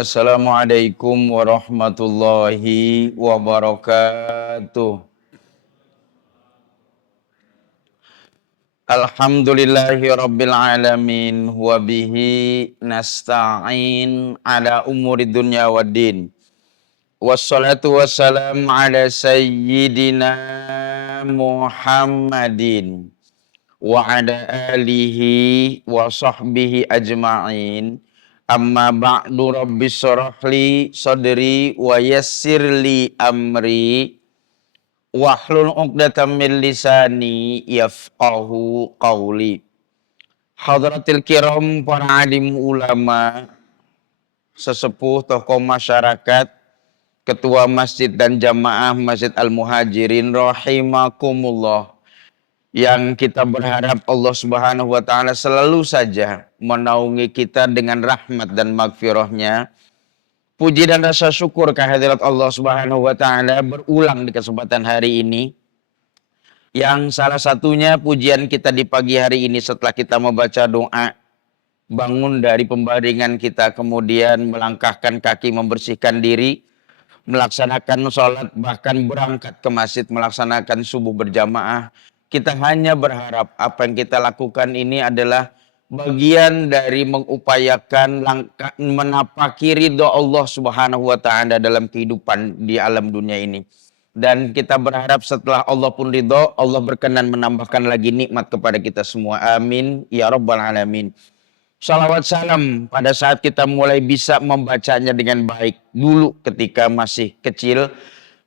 Assalamualaikum warahmatullahi wabarakatuh. Alhamdulillahi rabbil alamin wa bihi nasta'in ala umuri dunya waddin. Wassalatu wassalam ala sayyidina Muhammadin wa ala alihi wa sahbihi ajma'in. Amma ba'du rabbis shrah li sadri wa yassir li amri wahlul 'uqdatam min lisani yafqahu qawli. Hadratil kiram, para alim ulama, sesepuh tokoh masyarakat, ketua masjid dan jamaah Masjid Al-Muhajirin rahimakumullah, yang kita berharap Allah Subhanahu wa taala selalu saja menaungi kita dengan rahmat dan magfirahnya. Puji dan rasa syukur kehadirat Allah Subhanahu wa taala berulang di kesempatan hari ini, yang salah satunya pujian kita di pagi hari ini setelah kita membaca doa, bangun dari pembaringan kita, kemudian melangkahkan kaki, membersihkan diri, melaksanakan sholat, bahkan berangkat ke masjid melaksanakan subuh berjamaah. Kita hanya berharap apa yang kita lakukan ini adalah bagian dari mengupayakan langkah menapaki ridho Allah Subhanahu wa taala dalam kehidupan di alam dunia ini. Dan kita berharap setelah Allah pun ridho, Allah berkenan menambahkan lagi nikmat kepada kita semua. Amin ya rabbal alamin. Salawat salam pada saat kita mulai bisa membacanya dengan baik dulu ketika masih kecil.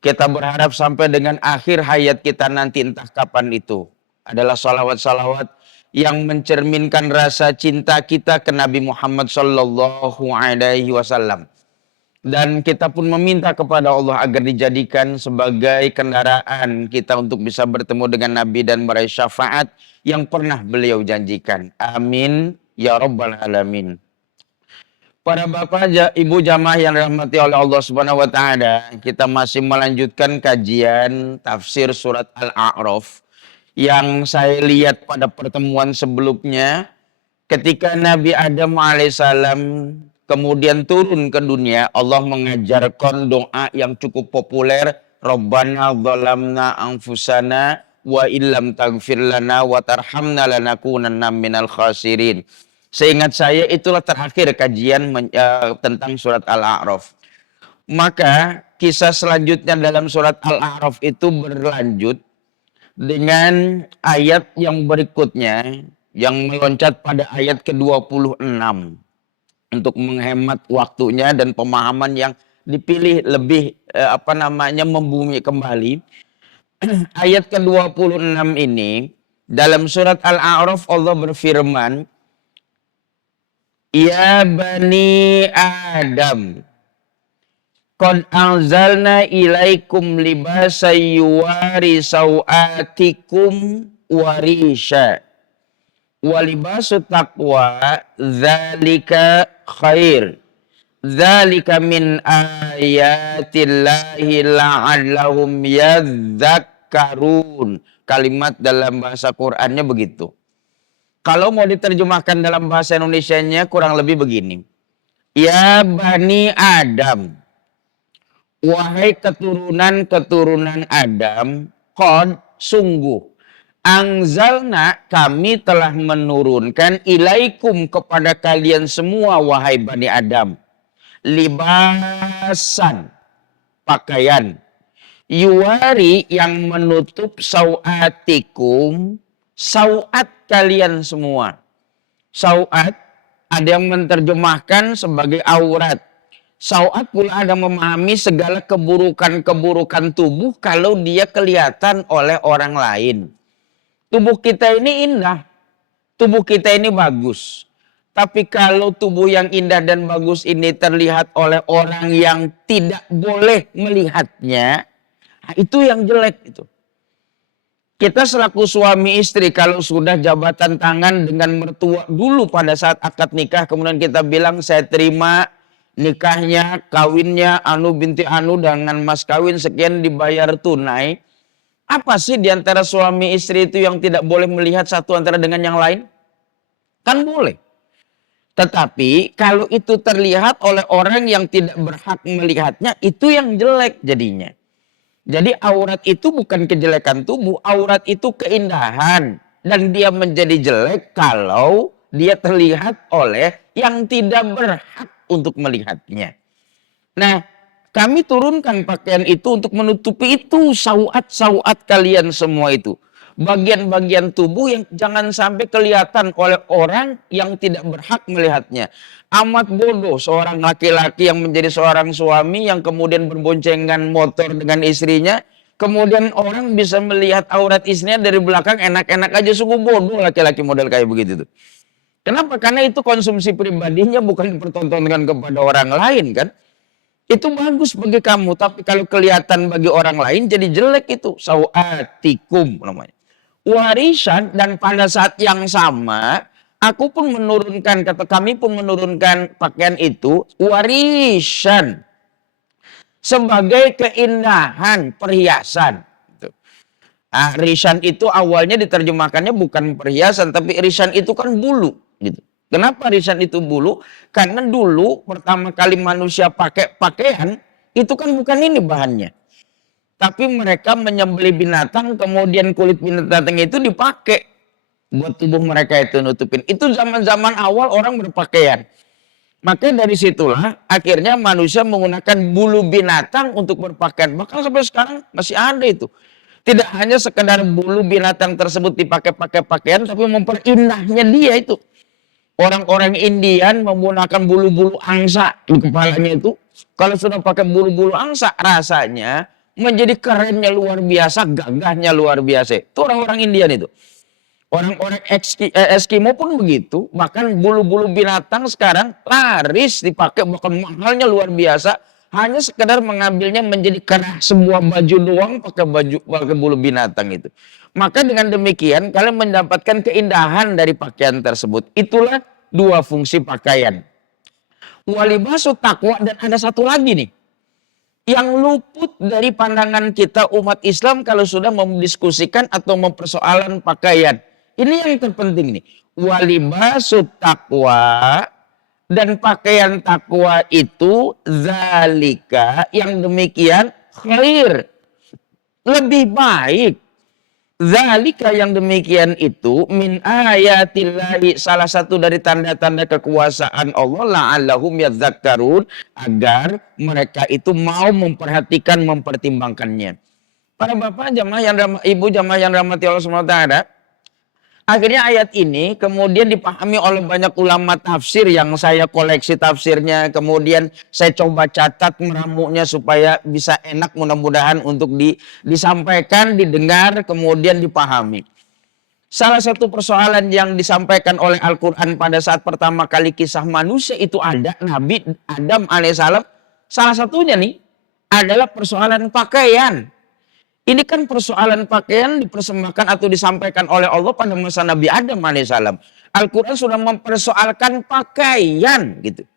Kita berharap sampai dengan akhir hayat kita nanti, entah kapan itu, adalah salawat-salawat yang mencerminkan rasa cinta kita ke Nabi Muhammad Sallallahu Alaihi Wasallam. Dan kita pun meminta kepada Allah agar dijadikan sebagai kendaraan kita untuk bisa bertemu dengan Nabi dan meraih syafaat yang pernah beliau janjikan. Amin ya rabbal alamin. Para bapak, ibu jamaah yang dirahmati oleh Allah Subhanahu wa taala, kita masih melanjutkan kajian tafsir surat Al-A'raf yang saya lihat pada pertemuan sebelumnya ketika Nabi Adam alaihissalam kemudian turun ke dunia. Allah mengajarkan doa yang cukup populer, Rabbana dzalamna anfusana wa illam taghfir lana wa tarhamna lanakunanna minal khasirin. Seingat saya itulah terakhir kajian tentang surat Al-A'raf. Maka kisah selanjutnya dalam surat Al-A'raf itu berlanjut dengan ayat yang berikutnya yang meloncat pada ayat ke-26. Untuk menghemat waktunya dan pemahaman yang dipilih lebih membumi kembali. Ayat ke-26 ini dalam surat Al-A'raf Allah berfirman, Ya bani Adam, qad anzalna ilaikum libasan yuwari sawatikum warisha wa libasut taqwa dzalika khair dzalika min ayatillahi la'allahum yadzakkarun. Kalimat dalam bahasa Qur'annya begitu. Kalau mau diterjemahkan dalam bahasa Indonesianya kurang lebih begini. Ya Bani Adam, wahai keturunan-keturunan Adam, qad sungguh, anzalna kami telah menurunkan ilaikum kepada kalian semua wahai Bani Adam, libasan, pakaian, yuwari yang menutup sawatikum, sawat kalian semua. Sawat ada yang menerjemahkan sebagai aurat. Sawat pula ada yang memahami segala keburukan-keburukan tubuh kalau dia kelihatan oleh orang lain. Tubuh kita ini indah, tubuh kita ini bagus. Tapi kalau tubuh yang indah dan bagus ini terlihat oleh orang yang tidak boleh melihatnya, itu yang jelek itu. Kita selaku suami istri kalau sudah jabatan tangan dengan mertua dulu pada saat akad nikah, kemudian kita bilang saya terima nikahnya, kawinnya Anu binti Anu dengan mas kawin sekian dibayar tunai. Apa sih diantara suami istri itu yang tidak boleh melihat satu antara dengan yang lain? Kan boleh. Tetapi kalau itu terlihat oleh orang yang tidak berhak melihatnya, itu yang jelek jadinya. Jadi aurat itu bukan kejelekan tubuh, aurat itu keindahan. Dan dia menjadi jelek kalau dia terlihat oleh yang tidak berhak untuk melihatnya. Nah, kami turunkan pakaian itu untuk menutupi itu, sauat-sauat kalian semua itu. Bagian-bagian tubuh yang jangan sampai kelihatan oleh orang yang tidak berhak melihatnya. Amat bodoh seorang laki-laki yang menjadi seorang suami yang kemudian berboncengan motor dengan istrinya. Kemudian orang bisa melihat aurat istrinya dari belakang enak-enak aja. Sungguh bodoh laki-laki model kayak begitu tuh. Kenapa? Karena itu konsumsi pribadinya, bukan dipertontonkan kepada orang lain kan. Itu bagus bagi kamu, tapi kalau kelihatan bagi orang lain jadi jelek itu. Sawatikum namanya. Warisan, dan pada saat yang sama aku pun menurunkan, kata kami pun menurunkan pakaian itu warisan sebagai keindahan, perhiasan. Risan itu awalnya diterjemahkannya bukan perhiasan, tapi risan itu kan bulu. Gitu. Kenapa risan itu bulu? Karena dulu pertama kali manusia pakai pakaian, itu kan bukan ini bahannya. Tapi mereka menyembelih binatang, kemudian kulit binatang itu dipakai buat tubuh mereka itu nutupin. Itu zaman-zaman awal orang berpakaian. Maka dari situlah akhirnya manusia menggunakan bulu binatang untuk berpakaian. Bahkan sampai sekarang masih ada itu. Tidak hanya sekedar bulu binatang tersebut dipakai-pakai pakaian, tapi memperindahnya dia itu. Orang-orang Indian menggunakan bulu-bulu angsa di kepalanya itu. Kalau sudah pakai bulu-bulu angsa, rasanya menjadi kerennya luar biasa, gagahnya luar biasa. Itu orang-orang Indian itu. Orang-orang Eskimo pun begitu. Bahkan bulu-bulu binatang sekarang laris dipakai, bahkan mahalnya luar biasa. Hanya sekedar mengambilnya menjadi kerah sebuah baju doang pakai bulu binatang itu. Maka dengan demikian kalian mendapatkan keindahan dari pakaian tersebut. Itulah dua fungsi pakaian. Walibasu takwa, dan ada satu lagi nih. Yang luput dari pandangan kita umat Islam kalau sudah mendiskusikan atau mempersoalan pakaian. Ini yang terpenting nih. Walibasu takwa, dan pakaian takwa itu zalika, yang demikian khair, lebih baik. Zalika, yang demikian itu min ayatillahi, salah satu dari tanda-tanda kekuasaan Allah, la'allahum yadzakkarun, agar mereka itu mau memperhatikan, mempertimbangkannya. Para bapak jamaah yang ibu jamaah yang rahmati Allah Subhanahu wa taala, akhirnya ayat ini kemudian dipahami oleh banyak ulama tafsir yang saya koleksi tafsirnya. Kemudian saya coba catat meramuknya supaya bisa enak mudah-mudahan untuk disampaikan, didengar, kemudian dipahami. Salah satu persoalan yang disampaikan oleh Al-Quran pada saat pertama kali kisah manusia itu ada Nabi Adam alaihissalam. Salah satunya nih adalah persoalan pakaian. Ini kan persoalan pakaian dipersembahkan atau disampaikan oleh Allah pada masa Nabi Adam alaihissalam. Al-Quran sudah mempersoalkan pakaian gitu.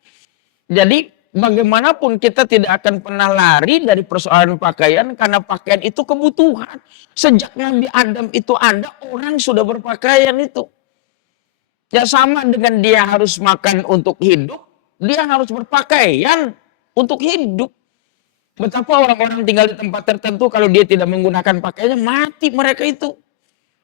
Jadi bagaimanapun kita tidak akan pernah lari dari persoalan pakaian, karena pakaian itu kebutuhan. Sejak Nabi Adam itu ada, orang sudah berpakaian itu. Ya sama dengan dia harus makan untuk hidup, dia harus berpakaian untuk hidup. Betapa orang-orang tinggal di tempat tertentu, kalau dia tidak menggunakan pakaiannya, mati mereka itu.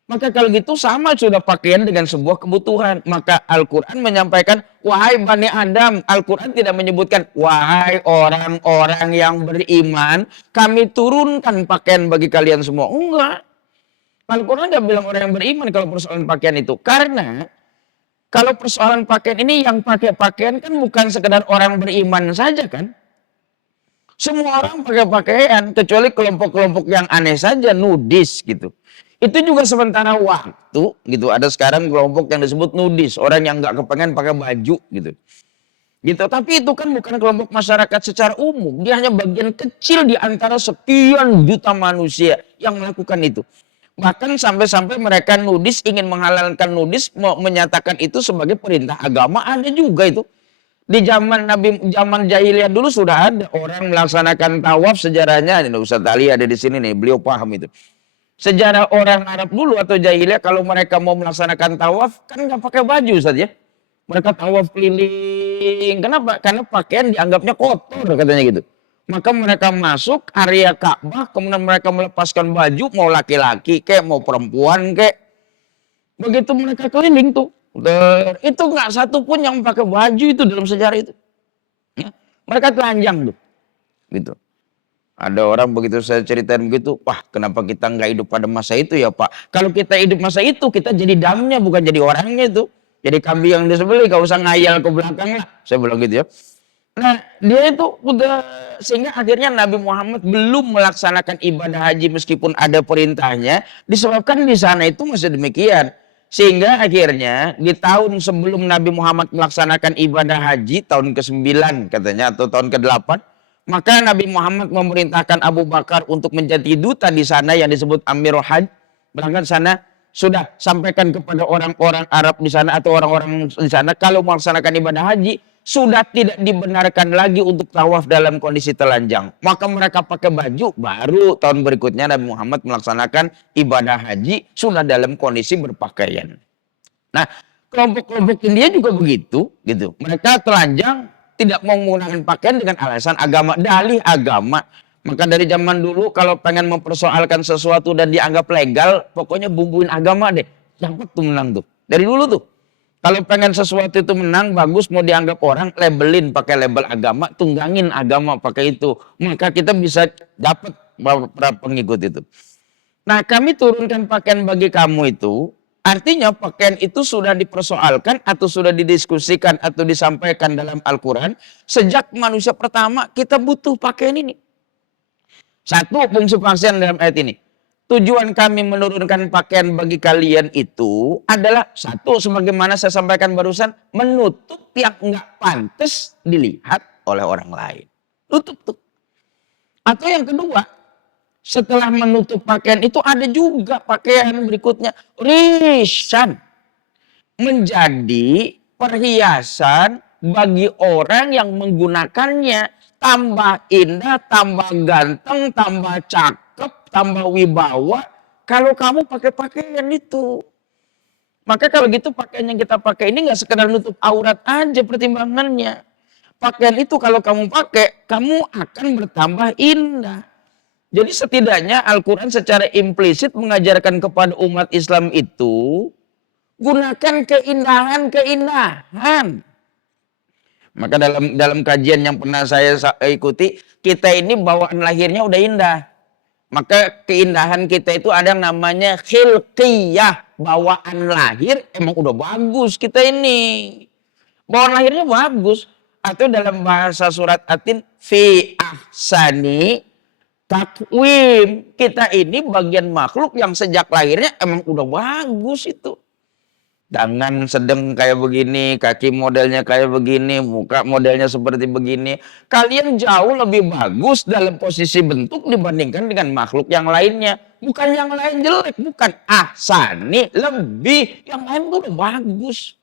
Maka kalau gitu sama sudah pakaian dengan sebuah kebutuhan. Maka Al-Quran menyampaikan, wahai Bani Adam. Al-Quran tidak menyebutkan, wahai orang-orang yang beriman, kami turunkan pakaian bagi kalian semua. Enggak. Al-Quran tidak bilang orang yang beriman kalau persoalan pakaian itu. Karena kalau persoalan pakaian ini, yang pakai pakaian kan bukan sekedar orang beriman saja kan. Semua orang pakai pakaian, kecuali kelompok-kelompok yang aneh saja, nudis gitu. Itu juga sementara waktu gitu. Ada sekarang kelompok yang disebut nudis, orang yang nggak kepengen pakai baju gitu. Gitu. Tapi itu kan bukan kelompok masyarakat secara umum. Dia hanya bagian kecil di antara sekian juta manusia yang melakukan itu. Bahkan sampai-sampai mereka nudis, ingin menghalalkan nudis, menyatakan itu sebagai perintah agama, ada juga itu. Di zaman zaman jahiliyah dulu sudah ada orang melaksanakan tawaf. Sejarahnya ini Ustaz Ali ada di sini nih, beliau paham itu. Sejarah orang Arab dulu atau jahiliyah, kalau mereka mau melaksanakan tawaf kan nggak pakai baju Ustaz ya. Mereka tawaf keliling. Kenapa? Karena pakaian dianggapnya kotor katanya gitu. Maka mereka masuk area Ka'bah, kemudian mereka melepaskan baju, mau laki-laki kek, mau perempuan kek. Begitu mereka keliling tuh, itu nggak satu pun yang pakai baju itu dalam sejarah itu. Ya, mereka telanjang tuh, gitu. Ada orang begitu saya ceritain begitu, wah kenapa kita nggak hidup pada masa itu ya Pak? Kalau kita hidup masa itu, kita jadi damnya bukan jadi orangnya itu. Jadi kambing yang disembelih, gak usah ngayal ke belakang lah. Saya bilang gitu ya. Nah, dia itu udah, sehingga akhirnya Nabi Muhammad belum melaksanakan ibadah haji meskipun ada perintahnya, disebabkan di sana itu masih demikian. Sehingga akhirnya di tahun sebelum Nabi Muhammad melaksanakan ibadah haji, tahun ke-9 katanya atau tahun ke-8, maka Nabi Muhammad memerintahkan Abu Bakar untuk menjadi duta di sana yang disebut Amirul Hajj. Berangkat sana, sudah sampaikan kepada orang-orang Arab di sana atau orang-orang di sana kalau melaksanakan ibadah haji sudah tidak dibenarkan lagi untuk tawaf dalam kondisi telanjang. Maka mereka pakai baju, baru tahun berikutnya Nabi Muhammad melaksanakan ibadah haji sudah dalam kondisi berpakaian. Nah, kelompok-kelompok India juga begitu, gitu. Mereka telanjang, tidak mau menggunakan pakaian dengan alasan agama, dalih agama. Maka dari zaman dulu kalau pengen mempersoalkan sesuatu dan dianggap legal, pokoknya bumbuin agama deh. Dapat tuh menang tuh. Dari dulu tuh. Kalau pengen sesuatu itu menang, bagus mau dianggap orang, labelin pakai label agama, tunggangin agama pakai itu. Maka kita bisa dapat para pengikut itu. Nah, kami turunkan pakaian bagi kamu itu, artinya pakaian itu sudah dipersoalkan atau sudah didiskusikan atau disampaikan dalam Al-Quran. Sejak manusia pertama kita butuh pakaian ini. Satu fungsi pakaian dalam ayat ini. Tujuan kami menurunkan pakaian bagi kalian itu adalah satu, sebagaimana saya sampaikan barusan, menutup yang nggak pantas dilihat oleh orang lain. Tutup tuh. Atau yang kedua, setelah menutup pakaian itu ada juga pakaian berikutnya, risan, menjadi perhiasan bagi orang yang menggunakannya. Tambah indah, tambah ganteng, tambah cakep, tambah wibawa. Kalau kamu pakai pakaian itu. Maka kalau gitu pakaian yang kita pakai ini nggak sekedar nutup aurat aja pertimbangannya. Pakaian itu kalau kamu pakai, kamu akan bertambah indah. Jadi setidaknya Al-Quran secara implisit mengajarkan kepada umat Islam itu, gunakan keindahan-keindahan. Maka dalam kajian yang pernah saya ikuti, kita ini bawaan lahirnya udah indah. Maka keindahan kita itu ada yang namanya khilqiyah. Bawaan lahir emang udah bagus kita ini. Bawaan lahirnya bagus. Atau dalam bahasa surat Atin, fi ahsani takwim. Kita ini bagian makhluk yang sejak lahirnya emang udah bagus itu. Tangan sedang kayak begini, kaki modelnya kayak begini, muka modelnya seperti begini. Kalian jauh lebih bagus dalam posisi bentuk dibandingkan dengan makhluk yang lainnya. Bukan yang lain jelek, bukan. Ahsani, lebih. Yang lain tuh udah bagus.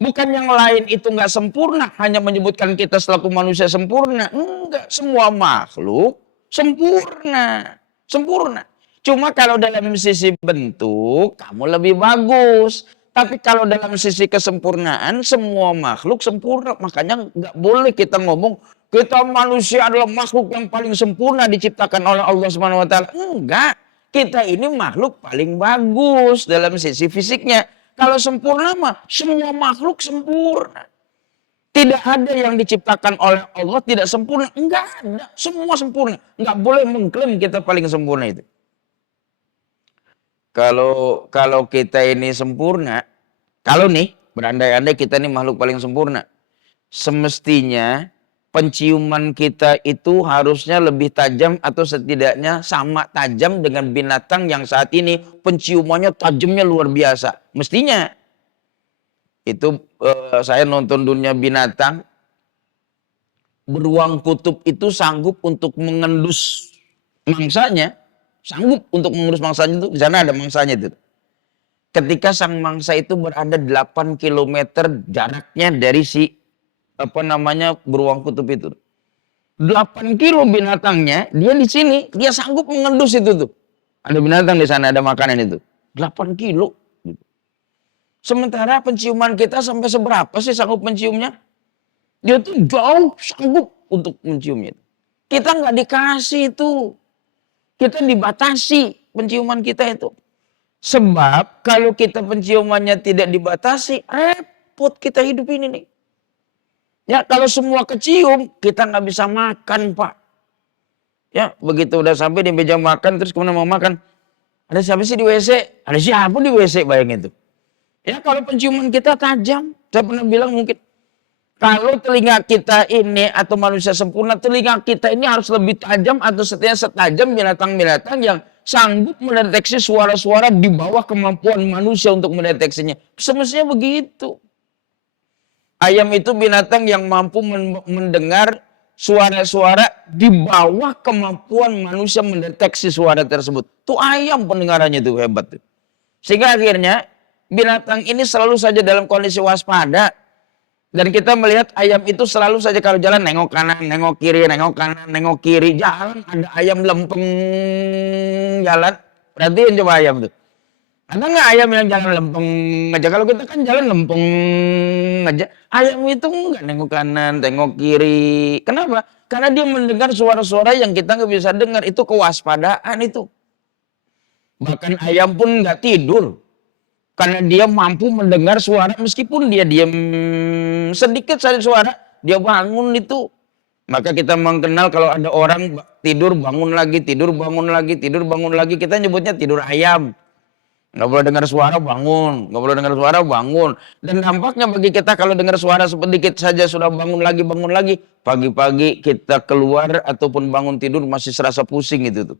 Bukan yang lain itu nggak sempurna, hanya menyebutkan kita selaku manusia sempurna. Enggak, semua makhluk sempurna. Sempurna. Cuma kalau dalam sisi bentuk, kamu lebih bagus. Tapi kalau dalam sisi kesempurnaan, semua makhluk sempurna. Makanya nggak boleh kita ngomong, kita manusia adalah makhluk yang paling sempurna diciptakan oleh Allah Subhanahu Wa Taala. Enggak. Kita ini makhluk paling bagus dalam sisi fisiknya. Kalau sempurna mah, semua makhluk sempurna. Tidak ada yang diciptakan oleh Allah tidak sempurna. Enggak ada. Semua sempurna. Enggak boleh mengklaim kita paling sempurna itu. Kalau kita ini sempurna, kalau nih berandai-andai kita ini makhluk paling sempurna, semestinya penciuman kita itu harusnya lebih tajam atau setidaknya sama tajam dengan binatang yang saat ini penciumannya tajamnya luar biasa. Mestinya itu saya nonton Dunia Binatang, beruang kutub itu sanggup untuk mengendus mangsanya. Sanggup untuk mengurus mangsanya itu, di sana ada mangsanya itu. Ketika sang mangsa itu berada 8 km jaraknya dari si beruang kutub itu. 8 kilo binatangnya, dia di sini, dia sanggup mengendus itu tuh. Ada binatang di sana, ada makanan itu. 8 kilo. Sementara penciuman kita sampai seberapa sih sanggup menciumnya? Dia tuh jauh sanggup untuk menciumnya. Kita nggak dikasih itu. Kita dibatasi penciuman kita itu. Sebab kalau kita penciumannya tidak dibatasi, repot kita hidup ini nih. Ya kalau semua kecium, kita nggak bisa makan, Pak. Ya begitu udah sampai di meja makan, terus kemudian mau makan. Ada siapa sih di WC? Ada siapa di WC, bayangin itu. Ya kalau penciuman kita tajam. Saya pernah bilang mungkin. Kalau telinga kita ini atau manusia sempurna, telinga kita ini harus lebih tajam atau setidaknya setajam binatang-binatang yang sanggup mendeteksi suara-suara di bawah kemampuan manusia untuk mendeteksinya. Semestinya begitu. Ayam itu binatang yang mampu mendengar suara-suara di bawah kemampuan manusia mendeteksi suara tersebut. Tuh ayam pendengarannya tuh hebat tuh. Sehingga akhirnya binatang ini selalu saja dalam kondisi waspada. Dan kita melihat ayam itu selalu saja kalau jalan nengok kanan, nengok kiri, nengok kanan, nengok kiri. Jalan ada ayam lempeng jalan. Perhatiin coba ayam tuh. Ada nggak ayam yang jalan lempeng aja? Kalau kita kan jalan lempeng aja. Ayam itu nggak nengok kanan, nengok kiri. Kenapa? Karena dia mendengar suara-suara yang kita nggak bisa dengar. Itu kewaspadaan itu. Bahkan ayam pun nggak tidur. Karena dia mampu mendengar suara meskipun dia diam sedikit saja suara, dia bangun itu. Maka kita mengenal kalau ada orang tidur bangun lagi, tidur bangun lagi, tidur bangun lagi. Kita nyebutnya tidur ayam. Nggak boleh dengar suara bangun, nggak boleh dengar suara bangun. Dan dampaknya bagi kita kalau dengar suara sedikit saja sudah bangun lagi. Pagi-pagi kita keluar ataupun bangun tidur masih serasa pusing itu tuh.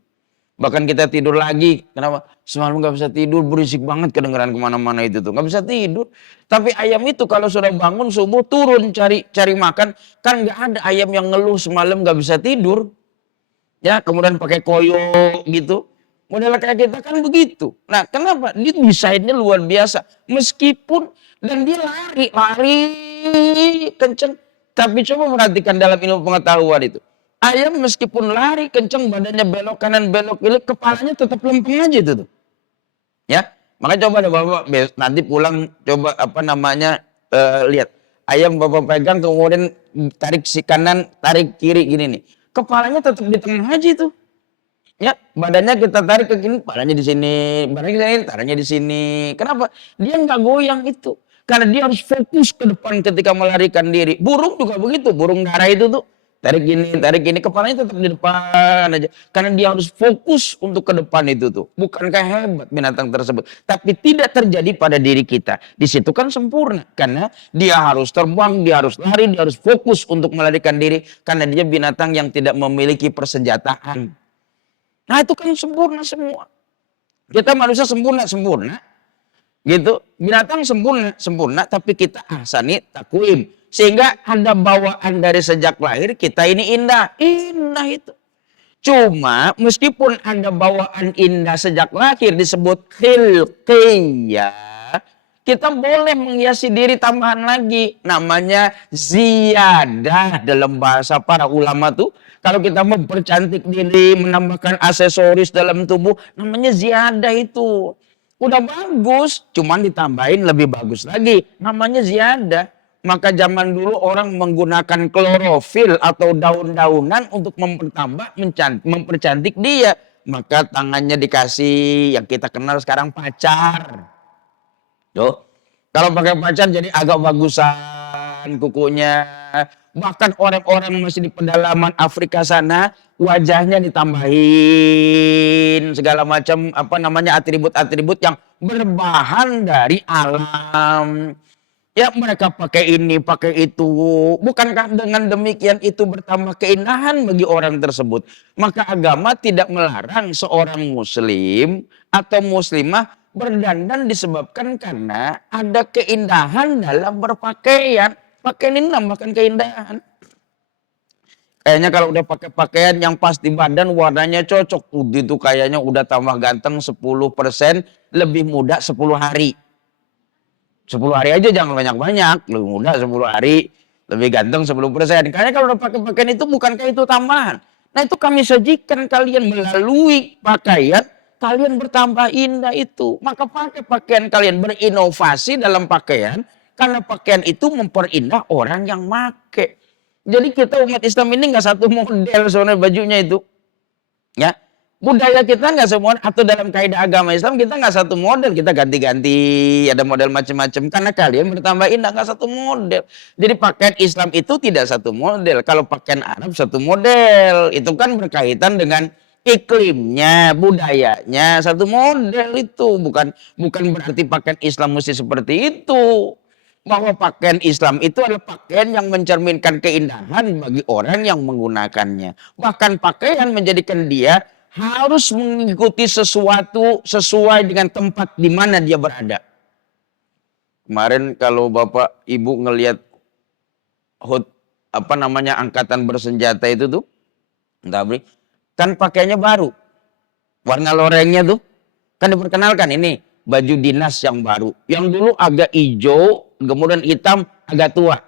Bahkan kita tidur lagi. Kenapa? Semalam gak bisa tidur. Berisik banget kedengeran kemana-mana itu tuh. Gak bisa tidur. Tapi ayam itu kalau sudah bangun subuh turun cari makan. Kan gak ada ayam yang ngeluh semalam gak bisa tidur. Ya kemudian pakai koyo gitu. Model kayak kita kan begitu. Nah kenapa? Dia desainnya luar biasa. Meskipun dan dia lari kenceng. Tapi coba perhatikan dalam ilmu pengetahuan itu. Ayam meskipun lari kenceng badannya belok kanan belok kiri kepalanya tetap lempeng aja itu tuh. Ya, makanya coba deh Bapak nanti pulang coba lihat ayam Bapak pegang kemudian tarik si kanan tarik kiri gini nih. Kepalanya tetap di tengah aja itu. Ya, badannya kita tarik ke kiri, kepalanya di sini, badannya taruhnya di sini. Kenapa? Dia nggak goyang itu. Karena dia harus fokus ke depan ketika melarikan diri. Burung juga begitu, burung dara itu tuh. Tarik gini, kepalanya tetap di depan aja. Karena dia harus fokus untuk ke depan itu tuh. Bukankah hebat binatang tersebut? Tapi tidak terjadi pada diri kita. Di situ kan sempurna. Karena dia harus terbang, dia harus lari, dia harus fokus untuk melarikan diri. Karena dia binatang yang tidak memiliki persenjataan. Nah itu kan sempurna semua. Kita manusia sempurna. Gitu. Binatang sempurna. Tapi kita ahsani takwim. Sehingga ada bawaan dari sejak lahir kita ini indah. Indah itu. Cuma meskipun ada bawaan indah sejak lahir disebut khilqiyah. Kita boleh menghiasi diri tambahan lagi. Namanya ziyadah dalam bahasa para ulama tuh. Kalau kita mempercantik diri, menambahkan aksesoris dalam tubuh. Namanya ziyadah itu. Udah bagus, cuman ditambahin lebih bagus lagi. Namanya ziyadah. Maka zaman dulu orang menggunakan klorofil atau daun-daunan untuk mempercantik dia. Maka tangannya dikasih yang kita kenal sekarang pacar. Tuh. Kalau pakai pacar jadi agak bagusan kukunya. Bahkan orang-orang masih di pedalaman Afrika sana wajahnya ditambahin segala macam atribut-atribut yang berbahan dari alam. Ya mereka pakai ini, pakai itu. Bukankah dengan demikian itu bertambah keindahan bagi orang tersebut? Maka agama tidak melarang seorang muslim atau muslimah berdandan disebabkan karena ada keindahan dalam berpakaian. Pakaian ini nambahkan keindahan. Kayaknya kalau udah pakai pakaian yang pas di badan warnanya cocok. Itu kayaknya udah tambah ganteng 10%, lebih muda 10 hari. 10 hari aja jangan banyak-banyak. Lebih muda 10 hari. Lebih ganteng 10%. Karena kalau udah pakai pakaian itu bukankah itu tambahan. Nah itu kami sajikan kalian melalui pakaian. kalian bertambah indah itu. Maka pakai pakaian kalian, berinovasi dalam pakaian. Karena pakaian itu memperindah orang yang make. Jadi kita umat Islam ini nggak satu model sebenarnya bajunya itu. Ya, budaya kita nggak semua, atau dalam kaidah agama Islam kita nggak satu model, kita ganti-ganti, ada model macam-macam. Karena kalian bertambah indah, nggak satu model. Jadi pakaian Islam itu tidak satu model. Kalau pakaian Arab satu model, itu kan berkaitan dengan iklimnya, budayanya satu model itu. Bukan berarti pakaian Islam mesti seperti itu. Bahwa pakaian Islam itu adalah pakaian yang mencerminkan keindahan bagi orang yang menggunakannya. Bahkan pakaian menjadikan dia harus mengikuti sesuatu sesuai dengan tempat di mana dia berada. Kemarin kalau Bapak Ibu ngelihat angkatan bersenjata itu tuh, kan pakaiannya baru. Warna lorengnya tuh kan diperkenalkan, ini baju dinas yang baru. Yang dulu agak hijau, kemudian hitam, agak tua.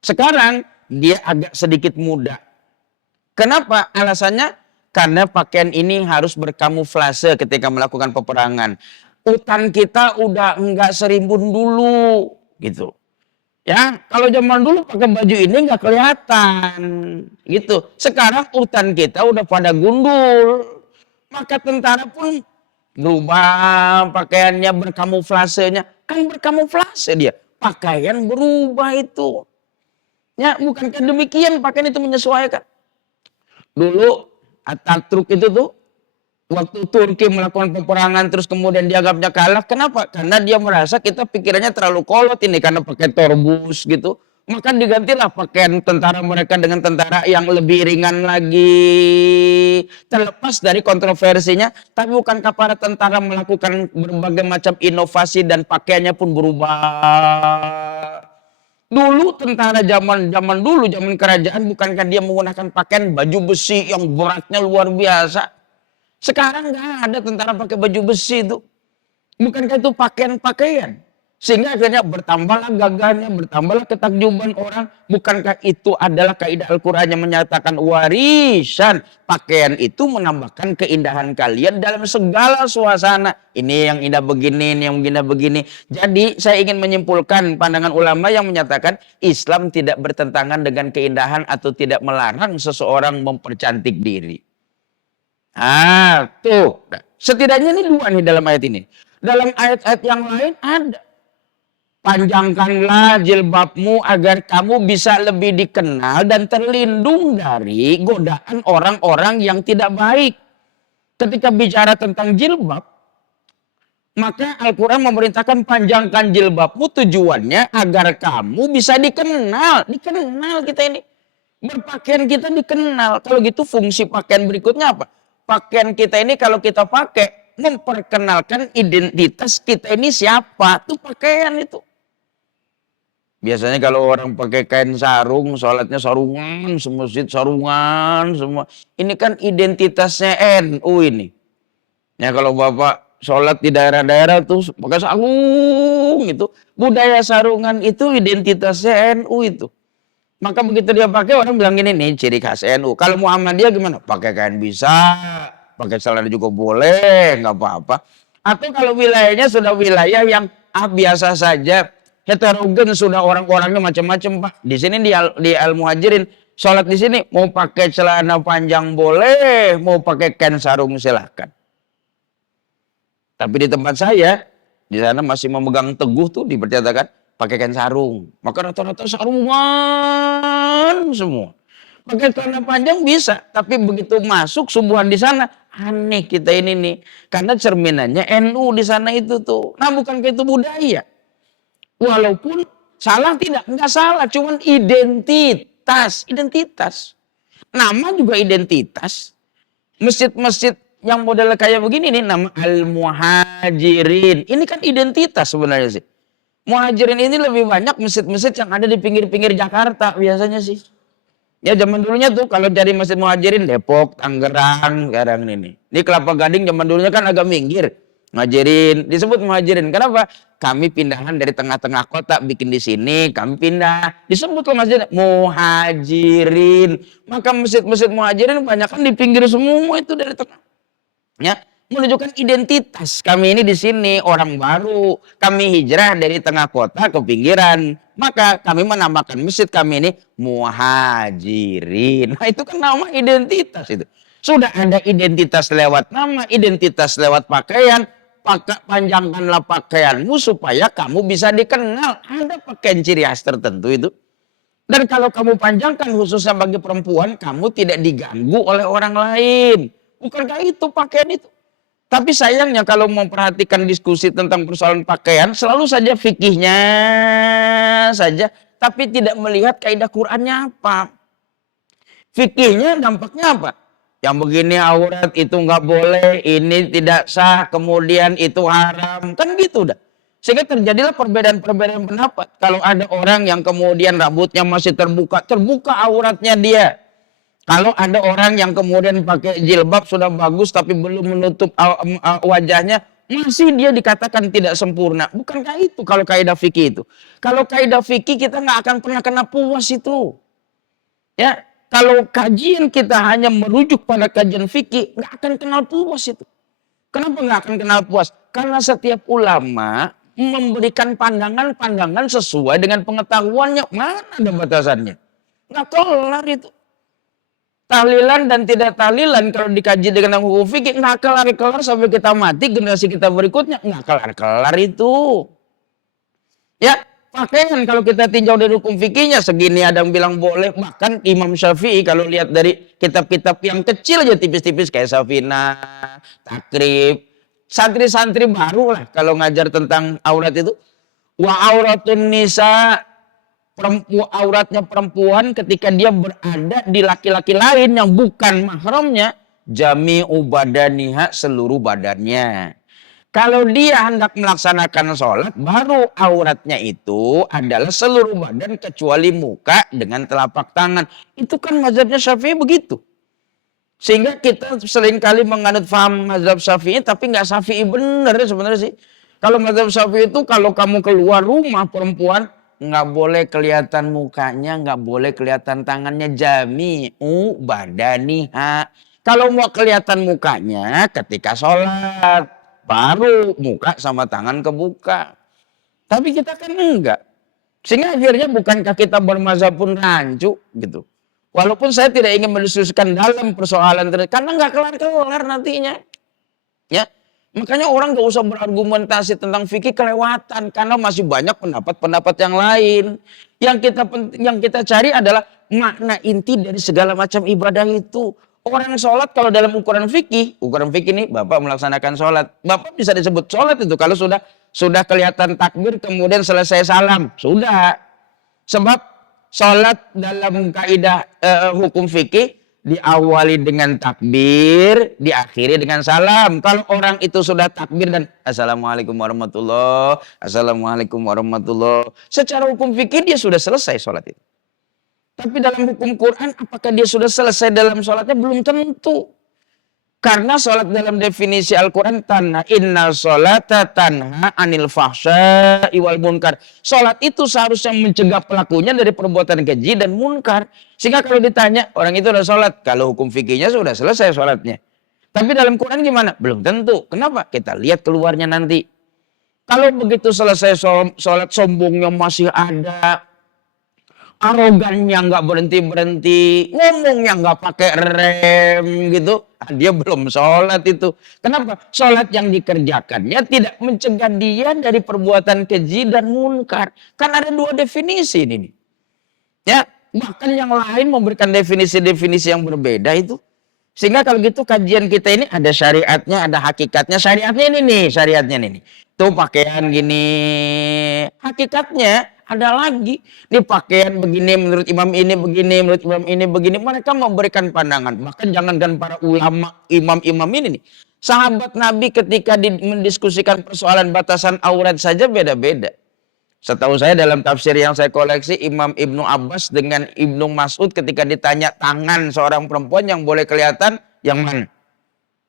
Sekarang dia agak sedikit muda. Kenapa? Alasannya karena pakaian ini harus berkamuflase ketika melakukan peperangan. Hutan kita udah enggak serimbun dulu, gitu. Ya, kalau zaman dulu pakai baju ini nggak kelihatan, gitu. Sekarang hutan kita udah pada gundul. Maka tentara pun berubah pakaiannya, berkamuflasenya. Kan berkamuflase dia. Pakaian berubah itu. Ya, bukankah demikian pakaian itu menyesuaikan. Dulu Atatürk itu tuh waktu Turki melakukan peperangan terus kemudian dianggapnya kalah. Kenapa? Karena dia merasa kita pikirannya terlalu kolot ini karena pakai torbus gitu. Maka digantilah pakaian tentara mereka dengan tentara yang lebih ringan lagi. Terlepas dari kontroversinya, tapi bukankah para tentara melakukan berbagai macam inovasi dan pakaiannya pun berubah. Dulu tentara zaman dulu, zaman kerajaan, bukankah dia menggunakan pakaian baju besi yang beratnya luar biasa. Sekarang nggak ada tentara pakai baju besi itu. Bukankah itu pakaian-pakaian? Sehingga akhirnya bertambahlah gagahnya, bertambahlah ketakjuban orang. Bukankah itu adalah kaidah Al-Quran yang menyatakan warisan. Pakaian itu menambahkan keindahan kalian dalam segala suasana. Ini yang indah begini, ini yang indah begini. Jadi saya ingin menyimpulkan pandangan ulama yang menyatakan Islam tidak bertentangan dengan keindahan atau tidak melarang seseorang mempercantik diri. Tuh. Setidaknya ini dua nih dalam ayat ini. Dalam ayat-ayat yang lain ada. Panjangkanlah jilbabmu agar kamu bisa lebih dikenal dan terlindung dari godaan orang-orang yang tidak baik. Ketika bicara tentang jilbab, maka Al-Quran memerintahkan panjangkan jilbabmu, tujuannya agar kamu bisa dikenal. Dikenal kita ini. Berpakaian kita dikenal. Kalau gitu fungsi pakaian berikutnya apa? Pakaian kita ini kalau kita pakai memperkenalkan identitas kita ini siapa. Itu pakaian itu. Biasanya kalau orang pakai kain sarung, sholatnya sarungan, semasjid sarungan, semua. Ini kan identitasnya NU ini. Ya kalau Bapak sholat di daerah-daerah tuh pakai sarung itu. Budaya sarungan itu identitasnya NU itu. Maka begitu dia pakai orang bilang gini, nih ciri khas NU. Kalau Muhammadiyah gimana? Pakai kain bisa, pakai celana juga boleh, nggak apa-apa. Atau kalau wilayahnya sudah wilayah yang biasa saja, heterogen sudah orang-orangnya macam-macam, Pak. Di sini di Al-Muhajirin sholat di sini mau pakai celana panjang boleh, mau pakai kain sarung silahkan. Tapi di tempat saya di sana masih memegang teguh tuh dipercatakan pakai kain sarung. Maka rata-rata sarungan semua. Pakai celana panjang bisa, tapi begitu masuk subuhan di sana aneh kita ini nih, karena cerminannya NU di sana itu tuh. Nah bukankah itu budaya? Walaupun salah tidak, enggak salah, cuman identitas. Nama juga identitas. Masjid-masjid yang model kayak begini nih nama Al-Muhajirin. Ini kan identitas sebenarnya sih. Muhajirin ini lebih banyak masjid-masjid yang ada di pinggir-pinggir Jakarta biasanya sih. Ya zaman dulunya tuh kalau cari masjid Muhajirin Depok, Tangerang, sekarang ini. Ini Kelapa Gading zaman dulunya kan agak minggir. Muhajirin, disebut Muhajirin. Kenapa? Kami pindahan dari tengah-tengah kota bikin di sini, kami pindah. Disebut ke masjid Muhajirin. Maka masjid-masjid Muhajirin banyak kan di pinggir semua itu dari tengah. Ya, menunjukkan identitas. Kami ini di sini orang baru. Kami hijrah dari tengah kota ke pinggiran. Maka kami menamakan masjid kami ini Muhajirin. Nah, itu kan nama identitas itu. Sudah ada identitas lewat nama, identitas lewat pakaian. Panjangkanlah pakaianmu supaya kamu bisa dikenal. Ada pakaian ciri khas tertentu itu. Dan kalau kamu panjangkan khususnya bagi perempuan, kamu tidak diganggu oleh orang lain. Bukankah itu pakaian itu? Tapi sayangnya kalau memperhatikan diskusi tentang persoalan pakaian, selalu saja fikihnya saja, tapi tidak melihat kaidah Qur'annya apa. Fikihnya dampaknya apa? Yang begini aurat itu nggak boleh, ini tidak sah, kemudian itu haram, kan gitu dah. Sehingga terjadilah perbedaan-perbedaan pendapat. Kalau ada orang yang kemudian rambutnya masih terbuka, terbuka auratnya dia. Kalau ada orang yang kemudian pakai jilbab sudah bagus tapi belum menutup wajahnya, masih dia dikatakan tidak sempurna. Bukankah itu kalau kaidah fikih itu? Kalau kaidah fikih kita nggak akan pernah kena puas itu. Ya, kalau kajian kita hanya merujuk pada kajian fikih, nggak akan kenal puas itu. Kenapa nggak akan kenal puas? Karena setiap ulama memberikan pandangan-pandangan sesuai dengan pengetahuannya. Mana ada batasannya? Nggak kelar itu. Tahlilan dan tidak tahlilan kalau dikaji dengan hukum fikih nggak kelar-kelar sampai kita mati, generasi kita berikutnya nggak kelar-kelar itu. Ya, pakaian kalau kita tinjau dari hukum fikihnya segini ada yang bilang boleh, bahkan Imam Syafi'i kalau lihat dari kitab-kitab yang kecil aja tipis-tipis kayak Safinah, Takrib, santri-santri baru lah kalau ngajar tentang aurat itu. Wa auratun nisa, auratnya perempuan ketika dia berada di laki-laki lain yang bukan mahramnya, jami'u badaniha, seluruh badannya. Kalau dia hendak melaksanakan sholat, baru auratnya itu adalah seluruh badan kecuali muka dengan telapak tangan. Itu kan mazhabnya Syafi'i begitu. Sehingga kita seringkali menganut paham mazhab Syafi'i, tapi nggak Syafi'i bener sebenarnya sih. Kalau mazhab Syafi'i itu kalau kamu keluar rumah perempuan, nggak boleh kelihatan mukanya, nggak boleh kelihatan tangannya, jami'u badaniha. Kalau mau kelihatan mukanya ketika sholat, baru muka sama tangan kebuka. Tapi kita kan enggak. Sehingga akhirnya bukankah kita bermazhab pun rancu gitu. Walaupun saya tidak ingin mendiskusikan dalam persoalan tersebut, karena nggak kelar-kelar nantinya. Ya, makanya orang nggak usah berargumentasi tentang fikih kelewatan karena masih banyak pendapat-pendapat yang lain. Yang kita cari adalah makna inti dari segala macam ibadah itu. Orang sholat kalau dalam ukuran fikih ini Bapak melaksanakan sholat, Bapak bisa disebut sholat itu kalau sudah kelihatan takbir kemudian selesai salam, sudah. Sebab sholat dalam kaidah hukum fikih diawali dengan takbir, diakhiri dengan salam. Kalau orang itu sudah takbir dan assalamualaikum warahmatullah, assalamualaikum warahmatullah, secara hukum fikih dia sudah selesai sholat itu. Tapi dalam hukum Quran apakah dia sudah selesai dalam sholatnya? Belum tentu. Karena sholat dalam definisi Al-Quran tanha inna sholata tanha anil fahsya'i wal munkar. Sholat itu seharusnya mencegah pelakunya dari perbuatan keji dan munkar. Sehingga kalau ditanya orang itu sudah sholat, kalau hukum fikihnya sudah selesai sholatnya. Tapi dalam Quran gimana? Belum tentu. Kenapa? Kita lihat keluarnya nanti. Kalau begitu selesai sholat sombongnya masih ada, arogannya nggak berhenti-berhenti, ngomongnya nggak pakai rem gitu, dia belum sholat itu. Kenapa? Sholat yang dikerjakannya tidak mencegah dia dari perbuatan keji dan munkar. Kan ada dua definisi ini. Ya, bahkan yang lain memberikan definisi-definisi yang berbeda itu. Sehingga kalau gitu kajian kita ini ada syariatnya, ada hakikatnya. Syariatnya ini nih, syariatnya ini. Tuh pakaian gini, hakikatnya ada lagi. Ini pakaian begini, menurut imam ini begini, menurut imam ini begini. Mereka memberikan pandangan. Bahkan jangankan para ulama, imam-imam ini nih. Sahabat Nabi ketika mendiskusikan persoalan batasan aurat saja beda-beda. Setahu saya dalam tafsir yang saya koleksi, Imam Ibnu Abbas dengan Ibnu Mas'ud ketika ditanya tangan seorang perempuan yang boleh kelihatan, yang mana?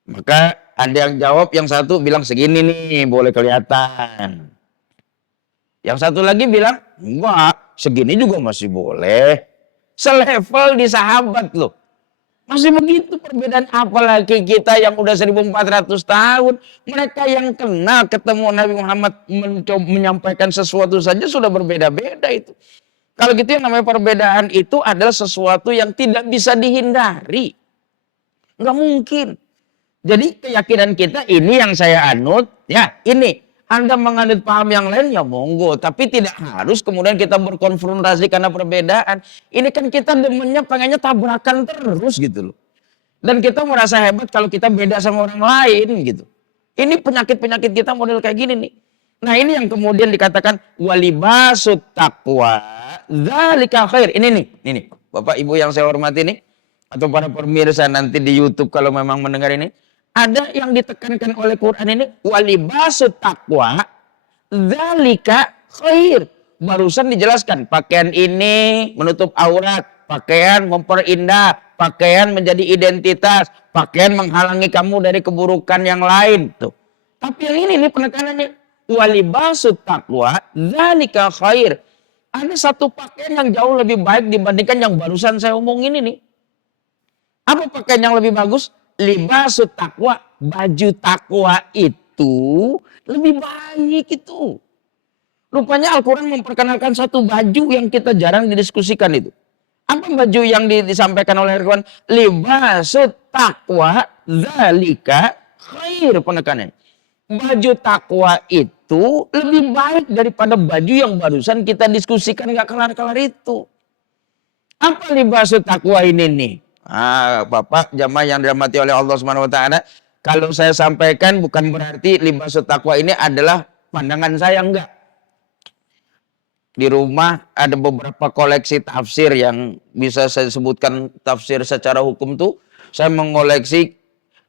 Maka ada yang jawab, yang satu bilang segini nih boleh kelihatan. Yang satu lagi bilang, enggak, segini juga masih boleh. Selevel di sahabat loh. Masih begitu perbedaan, apalagi kita yang udah 1400 tahun. Mereka yang kenal ketemu Nabi Muhammad menyampaikan sesuatu saja sudah berbeda-beda itu. Kalau gitu yang namanya perbedaan itu adalah sesuatu yang tidak bisa dihindari. Nggak mungkin. Jadi keyakinan kita ini yang saya anut, ya ini. Anda menganut paham yang lain ya monggo, tapi tidak harus kemudian kita berkonfrontasi karena perbedaan. Ini kan kita demennya pengennya tabrakan terus gitu loh. Dan kita merasa hebat kalau kita beda sama orang lain gitu. Ini penyakit-penyakit kita model kayak gini nih. Nah ini yang kemudian dikatakan walibasut taqwa dzalika khair. Ini nih. Bapak Ibu yang saya hormati nih, atau para pemirsa nanti di YouTube kalau memang mendengar ini, ada yang ditekankan oleh Quran ini walibasut taqwa dzalika khair. Barusan dijelaskan pakaian ini menutup aurat, pakaian memperindah, pakaian menjadi identitas, pakaian menghalangi kamu dari keburukan yang lain tuh. Tapi yang ini nih penekanannya walibasut taqwa dzalika khair. Ada satu pakaian yang jauh lebih baik dibandingkan yang barusan saya omongin ini. Apa pakaian yang lebih bagus? Libasut takwa, baju takwa itu lebih baik itu. Rupanya Al-Quran memperkenalkan satu baju yang kita jarang didiskusikan itu. Apa baju yang disampaikan oleh Al-Quran? Libasut takwa, dzalika khair, penekanan. Baju takwa itu lebih baik daripada baju yang barusan kita diskusikan gak kelar-kelar itu. Apa libasut takwa ini nih? Bapak jamaah yang dirahmati oleh Allah Subhanahu wa taala, kalau saya sampaikan bukan berarti libasut taqwa ini adalah pandangan saya, enggak. Di rumah ada beberapa koleksi tafsir yang bisa saya sebutkan tafsir secara hukum tuh. Saya mengoleksi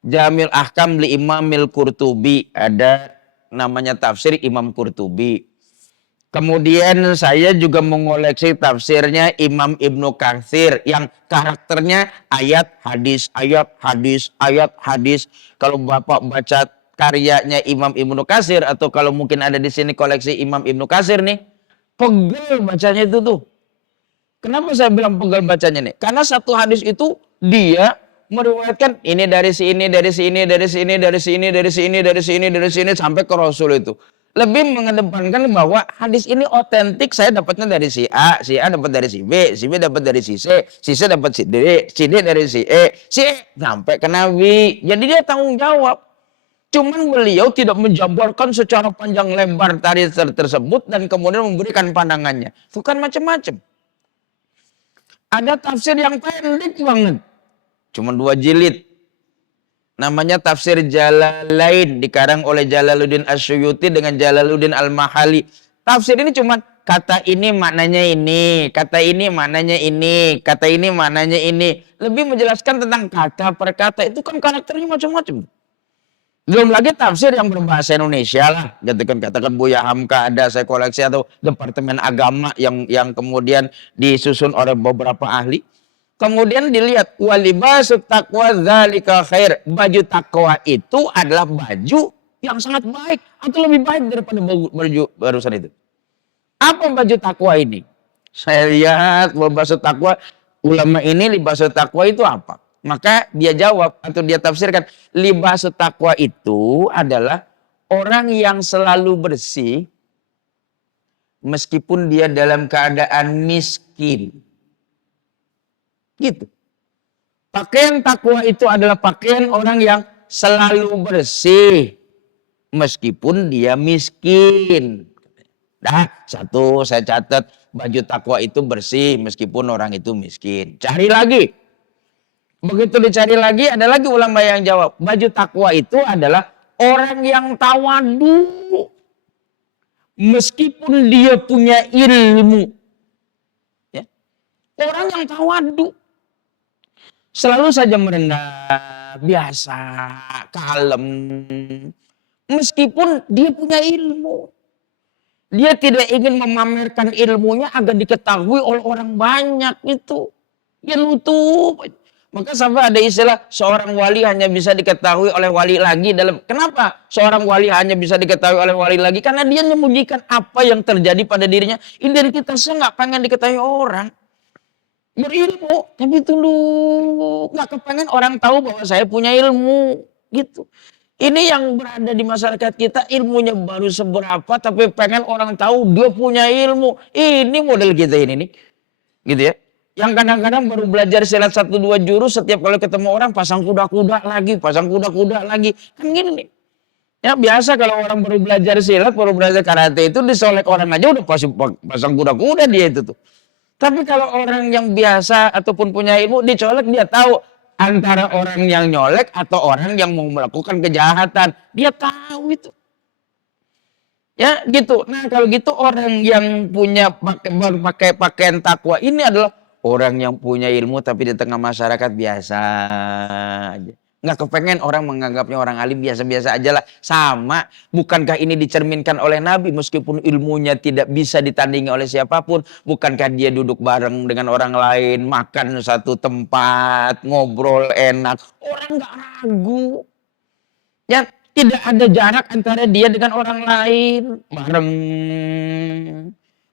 Jamil Ahkam li Imamil Qurtubi, ada namanya tafsir Imam Qurtubi. Kemudian saya juga mengoleksi tafsirnya Imam Ibnu Katsir yang karakternya ayat hadis, ayat hadis, ayat hadis. Kalau Bapak baca karyanya Imam Ibnu Katsir atau kalau mungkin ada di sini koleksi Imam Ibnu Katsir nih, pegel bacanya itu tuh. Kenapa saya bilang pegel bacanya nih? Karena satu hadis itu dia meriwayatkan ini dari sini, dari sini, dari sini, dari sini, dari sini, dari sini, dari sini sampai ke Rasul itu. Lebih mengedepankan bahwa hadis ini otentik, saya dapatnya dari si A dapat dari si B dapat dari si C dapat si D dari si E sampai ke Nabi. Jadi dia tanggung jawab. Cuman beliau tidak menjabarkan secara panjang lebar tadi tersebut dan kemudian memberikan pandangannya. Bukan macam-macam. Ada tafsir yang pendek banget. Cuma 2 jilid. Namanya tafsir Jalalain, dikarang oleh Jalaluddin Asyuyuti dengan Jalaluddin Al-Mahali. Tafsir ini cuma kata ini maknanya ini, kata ini maknanya ini, kata ini maknanya ini. Lebih menjelaskan tentang kata per kata, itu kan karakternya macam-macam. Belum lagi tafsir yang berbahasa Indonesia lah. Katakan Buya Hamka ada, saya koleksi, atau Departemen Agama yang kemudian disusun oleh beberapa ahli. Kemudian dilihat walibasut taqwa dzalika khair. Baju takwa itu adalah baju yang sangat baik atau lebih baik daripada baju barusan itu. Apa baju takwa ini? Saya lihat libasut takwa, ulama ini libasut takwa itu apa? Maka dia jawab atau dia tafsirkan libasut takwa itu adalah orang yang selalu bersih meskipun dia dalam keadaan miskin. Gitu. Pakaian takwa itu adalah pakaian orang yang selalu bersih meskipun dia miskin. Nah, satu saya catat, baju takwa itu bersih meskipun orang itu miskin. Cari lagi. Begitu dicari lagi, ada lagi ulama yang jawab, baju takwa itu adalah orang yang tawadu meskipun dia punya ilmu. Ya. Orang yang tawadu selalu saja merendah, biasa, kalem. Meskipun dia punya ilmu. Dia tidak ingin memamerkan ilmunya agar diketahui oleh orang banyak itu. Dia nutup. Maka sampai ada istilah seorang wali hanya bisa diketahui oleh wali lagi. Kenapa seorang wali hanya bisa diketahui oleh wali lagi? Karena dia menyembunyikan apa yang terjadi pada dirinya. Identitasnya nggak pengen diketahui orang. berilmu, tapi tunduk, nggak kepengen orang tahu bahwa saya punya ilmu, gitu. Ini yang berada di masyarakat kita, ilmunya baru seberapa, tapi pengen orang tahu dia punya ilmu. Ini model kita ini nih, gitu ya. Yang kadang-kadang baru belajar silat 1 2 jurus, setiap kali ketemu orang pasang kuda-kuda lagi, pasang kuda-kuda lagi, kan gini nih. Ya biasa kalau orang baru belajar silat, baru belajar karate itu disolek orang aja udah pasang kuda-kuda dia itu tuh. Tapi kalau orang yang biasa ataupun punya ilmu dicolek, dia tahu antara orang yang nyolek atau orang yang mau melakukan kejahatan. Dia tahu itu. Ya gitu. Nah kalau gitu orang yang punya pakai pakaian takwa ini adalah orang yang punya ilmu tapi di tengah masyarakat biasa aja. Nggak kepengen orang menganggapnya orang alim, biasa-biasa aja lah. Sama, bukankah ini dicerminkan oleh Nabi meskipun ilmunya tidak bisa ditandingi oleh siapapun. Bukankah dia duduk bareng dengan orang lain, makan satu tempat, ngobrol enak. Orang nggak ragu. Ya, tidak ada jarak antara dia dengan orang lain. Bareng.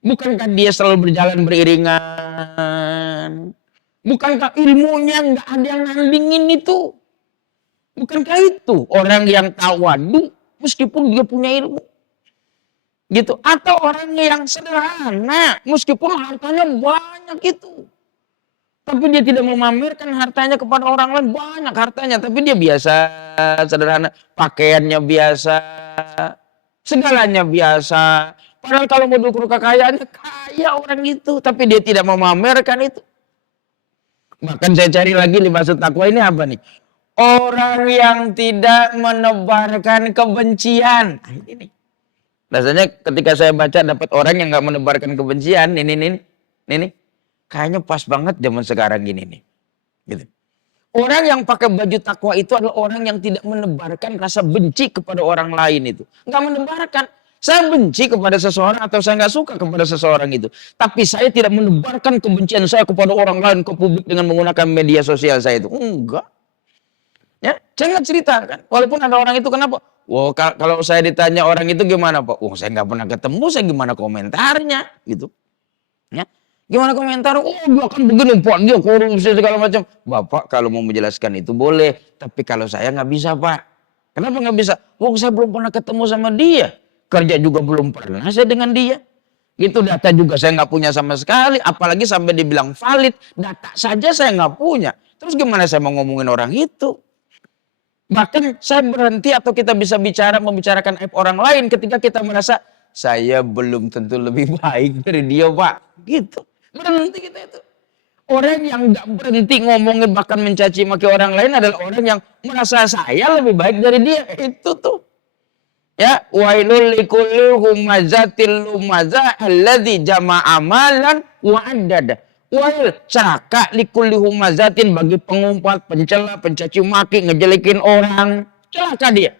Bukankah dia selalu berjalan beriringan? Bukankah ilmunya nggak ada yang nandingin itu? Bukankah itu orang yang tawadu meskipun dia punya ilmu? Gitu. Atau orang yang sederhana meskipun hartanya banyak itu. Tapi dia tidak memamerkan hartanya kepada orang lain, banyak hartanya. Tapi dia biasa, sederhana. Pakaiannya biasa, segalanya biasa. Padahal kalau mau diukur kekayaannya, kaya orang itu. Tapi dia tidak memamerkan itu. Bahkan saya cari lagi nih maksud takwa ini apa nih? Orang yang tidak menebarkan kebencian. Nah, ini nih. Rasanya ketika saya baca dapat orang yang nggak menebarkan kebencian. Ini. Kayaknya pas banget zaman sekarang gini nih. Gitu. Orang yang pakai baju takwa itu adalah orang yang tidak menebarkan rasa benci kepada orang lain itu. Nggak menebarkan. Saya benci kepada seseorang atau saya nggak suka kepada seseorang itu. Tapi saya tidak menebarkan kebencian saya kepada orang lain ke publik dengan menggunakan media sosial saya itu. Enggak. Ya, jangan ceritakan. Walaupun ada orang itu kenapa? Wah, kalau saya ditanya orang itu gimana Pak? Wah, saya nggak pernah ketemu, saya gimana komentarnya gitu. Ya. Gimana komentar? Oh, dia kan begini Pak, dia korupsi segala macam. Bapak kalau mau menjelaskan itu boleh, tapi kalau saya nggak bisa Pak. Kenapa nggak bisa? Wah, saya belum pernah ketemu sama dia. Kerja juga belum pernah saya dengan dia. Itu data juga saya nggak punya sama sekali. Apalagi sampai dibilang valid. Data saja saya nggak punya. Terus gimana saya mau ngomongin orang itu? Bahkan saya berhenti atau kita bisa membicarakan aib orang lain ketika kita merasa saya belum tentu lebih baik dari dia Pak. Gitu. Berhenti kita itu. Orang yang nggak berhenti ngomongin bahkan mencaci maki orang lain adalah orang yang merasa saya lebih baik dari dia. Itu tuh. Ya, wailul likulli humazatil lumazah alladzi jama'a amalan wa addada. Wail, celaka likulli humazatin bagi pengumpat, pencela, pencaci maki, ngejelekin orang. Celaka dia.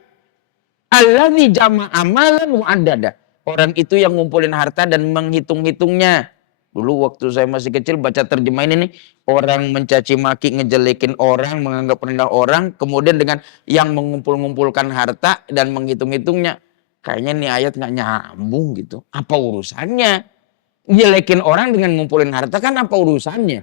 Alladzi jama'a amalan wa addada. Orang itu yang ngumpulin harta dan menghitung-hitungnya. Dulu waktu saya masih kecil baca terjemah ini nih. Orang mencaci maki, ngejelekin orang, menganggap rendah orang. Kemudian dengan yang mengumpul-ngumpulkan harta dan menghitung-hitungnya. Kayaknya nih ayat gak nyambung gitu. Apa urusannya? Jelekin orang dengan ngumpulin harta kan apa urusannya?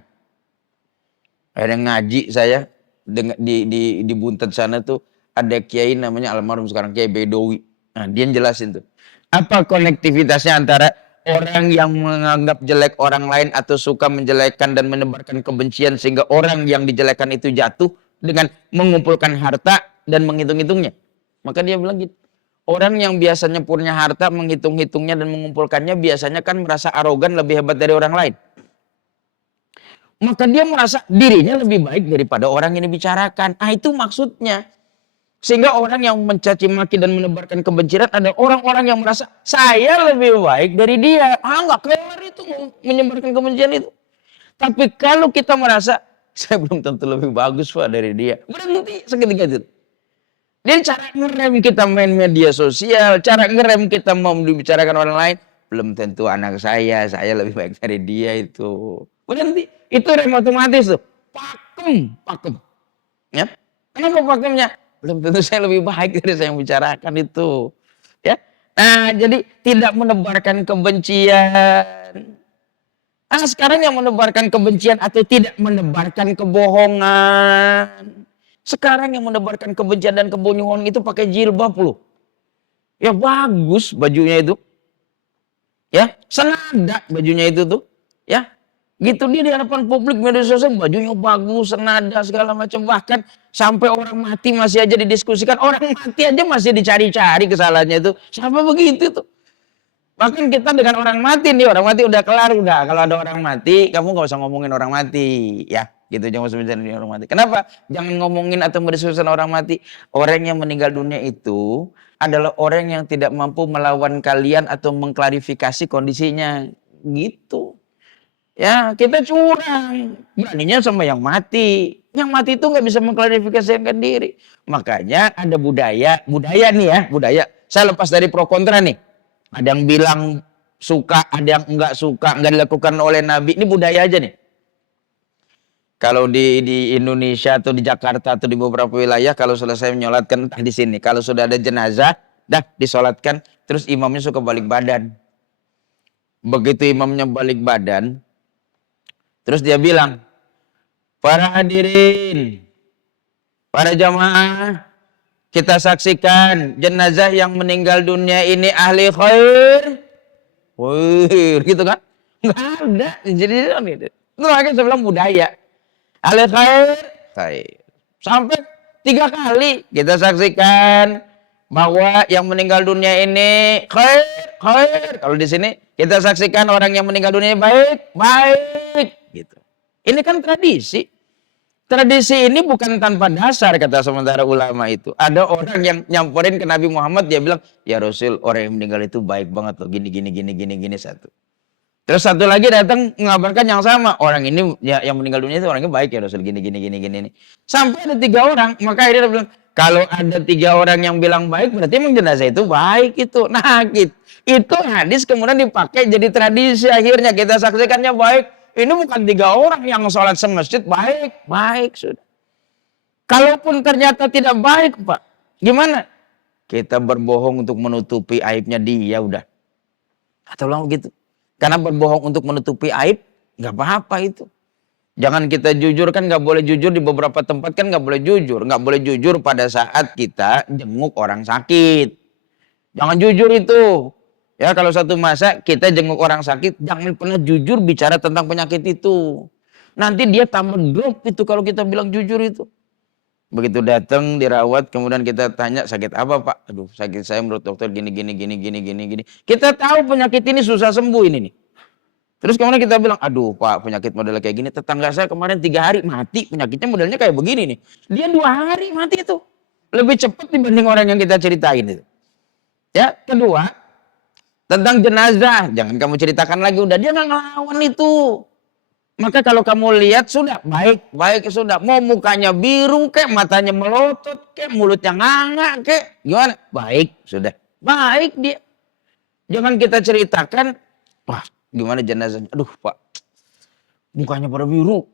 Ada ngaji saya. Di Buntet sana tuh. Ada kiai namanya almarhum sekarang Kiai Bedowi. Nah dia jelasin tuh. Apa konektivitasnya antara orang yang menganggap jelek orang lain atau suka menjelekkan dan menebarkan kebencian sehingga orang yang dijelekkan itu jatuh dengan mengumpulkan harta dan menghitung-hitungnya. Maka dia bilang gitu. Orang yang biasanya punya harta menghitung-hitungnya dan mengumpulkannya biasanya kan merasa arogan lebih hebat dari orang lain. Maka dia merasa dirinya lebih baik daripada orang yang dibicarakan. Nah itu maksudnya. Sehingga orang yang mencaci maki dan menebarkan kebencian adalah orang-orang yang merasa saya lebih baik dari dia. Nggak kelar itu menyebarkan kebencian itu. Tapi kalau kita merasa saya belum tentu lebih bagus Pak dari dia. Berhenti seketika itu. Dan cara ngerem kita main media sosial, cara ngerem kita mau dibicarakan orang lain, belum tentu anak saya lebih baik dari dia itu. Berhenti. Itu rem otomatis tuh. Pakem. Ya. Kenapa pakemnya? Belum tentu saya lebih baik dari saya yang bicarakan itu. Ya. Nah, jadi tidak menebarkan kebencian. Sekarang yang menebarkan kebencian atau tidak menebarkan kebohongan. Sekarang yang menebarkan kebencian dan kebohongan itu pakai jilbab loh. Ya bagus bajunya itu. Ya, senada bajunya itu tuh. Ya, gitu dia di hadapan publik media sosial bajunya bagus, senada segala macam. Bahkan sampai orang mati masih aja didiskusikan. Orang mati aja masih dicari-cari kesalahannya itu. Siapa begitu tuh? Bahkan kita dengan orang mati nih, orang mati udah kelar udah. Kalau ada orang mati, kamu nggak usah ngomongin orang mati, ya. Gitu jangan usah bicarain orang mati. Kenapa? Jangan ngomongin atau berdiskusi orang mati. Orang yang meninggal dunia itu adalah orang yang tidak mampu melawan kalian atau mengklarifikasi kondisinya. Gitu. Ya, kita curang. Beraninya sama yang mati. Yang mati itu nggak bisa mengklarifikasikan diri. Makanya ada budaya nih ya, budaya. Saya lepas dari pro kontra nih. Ada yang bilang suka, ada yang enggak suka, enggak dilakukan oleh Nabi. Ini budaya aja nih. Kalau di Indonesia atau di Jakarta atau di beberapa wilayah, kalau selesai menyolatkan, entah di sini. Kalau sudah ada jenazah, dah disolatkan, terus imamnya suka balik badan. Begitu imamnya balik badan, terus dia bilang, para hadirin, para jamaah, kita saksikan jenazah yang meninggal dunia ini ahli khair. Wih, gitu kan? Nggak ada. Jadi itu makanya saya bilang budaya. Ahli khair, khair. Sampai 3 kali kita saksikan bahwa yang meninggal dunia ini khair, khair. Kalau di sini kita saksikan orang yang meninggal dunia baik, baik. Gitu. Ini kan tradisi. Tradisi ini bukan tanpa dasar kata sementara ulama itu. Ada orang yang nyamperin ke Nabi Muhammad, dia bilang, ya Rasul, orang yang meninggal itu baik banget loh, gini satu. Terus satu lagi datang mengabarkan yang sama, orang ini ya, yang meninggal dunia itu orangnya baik ya Rasul, gini. Sampai ada 3 orang, maka akhirnya dia bilang, kalau ada 3 orang yang bilang baik, berarti emang jenazah itu baik itu. Nah, gitu. Itu hadis kemudian dipakai jadi tradisi, akhirnya kita saksikannya baik. Ini bukan 3 orang yang sholat semasjid, baik sudah. Kalaupun ternyata tidak baik, Pak, gimana? Kita berbohong untuk menutupi aibnya dia, udah. Atau bilang begitu. Karena berbohong untuk menutupi aib, nggak apa-apa itu. Jangan kita jujur, kan nggak boleh jujur di beberapa tempat, kan nggak boleh jujur. Nggak boleh jujur pada saat kita jenguk orang sakit. Jangan jujur itu. Ya, kalau satu masa kita jenguk orang sakit, jangan pernah jujur bicara tentang penyakit itu. Nanti dia tambah drop itu kalau kita bilang jujur itu. Begitu datang dirawat, kemudian kita tanya sakit apa Pak? Aduh, sakit saya menurut dokter gini. Kita tahu penyakit ini susah sembuh ini nih. Terus kemudian kita bilang, aduh Pak, penyakit model kayak gini. Tetangga saya kemarin 3 hari mati, penyakitnya modelnya kayak begini nih. Dia 2 hari mati itu. Lebih cepat dibanding orang yang kita ceritain itu. Ya, kedua, tentang jenazah, jangan kamu ceritakan lagi, udah dia nggak ngelawan itu. Maka kalau kamu lihat sudah baik sudah. Mau mukanya biru kek, matanya melotot kek, mulutnya nganga kek, gimana? Baik sudah, baik dia. Jangan kita ceritakan, wah gimana jenazahnya? Aduh Pak, mukanya pada biru,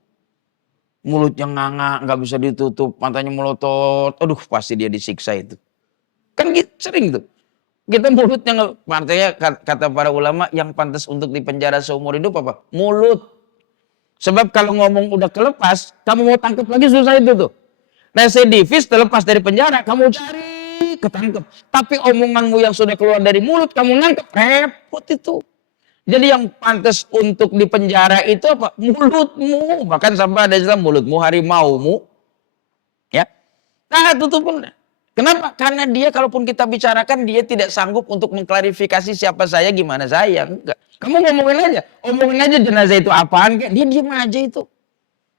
mulutnya nganga, nggak bisa ditutup, matanya melotot. Aduh pasti dia disiksa itu. Kan gitu, sering tuh. Kita mulutnya, artinya kata para ulama yang pantas untuk dipenjara seumur hidup apa? Mulut. Sebab kalau ngomong udah kelepas, kamu mau tangkap lagi susah itu tuh. Residivis terlepas dari penjara, kamu cari, ketangkep. Tapi omonganmu yang sudah keluar dari mulut, kamu nangkep, repot itu. Jadi yang pantas untuk dipenjara itu apa? Mulutmu. Bahkan sampai ada istilah mulutmu harimaumu. Ya. Nah, tutupin. Kenapa? Karena dia kalaupun kita bicarakan, dia tidak sanggup untuk mengklarifikasi siapa saya, gimana saya. Enggak. Kamu omongin aja jenazah itu apaan, kayak dia diam aja itu.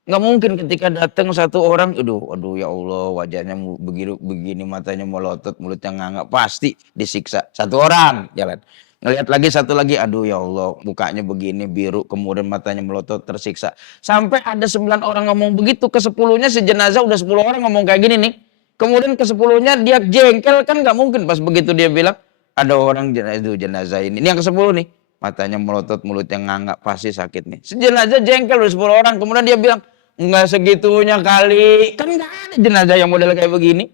Nggak mungkin ketika datang satu orang, aduh ya Allah, wajahnya begini, matanya melotot, mulutnya nganga, pasti disiksa. Satu orang jalan. Ngelihat lagi satu lagi, aduh ya Allah, mukanya begini, biru, kemudian matanya melotot, tersiksa. Sampai ada 9 orang ngomong begitu, ke 10-nya si jenazah udah 10 orang ngomong kayak gini nih. Kemudian ke 10-nya dia jengkel, kan nggak mungkin pas begitu dia bilang ada orang jenazah ini. Ini yang ke 10 nih, matanya melotot, mulutnya nganga, pasti sakit nih. Si jenazah jengkel udah 10 orang, kemudian dia bilang nggak segitunya kali, kan nggak ada jenazah yang model kayak begini.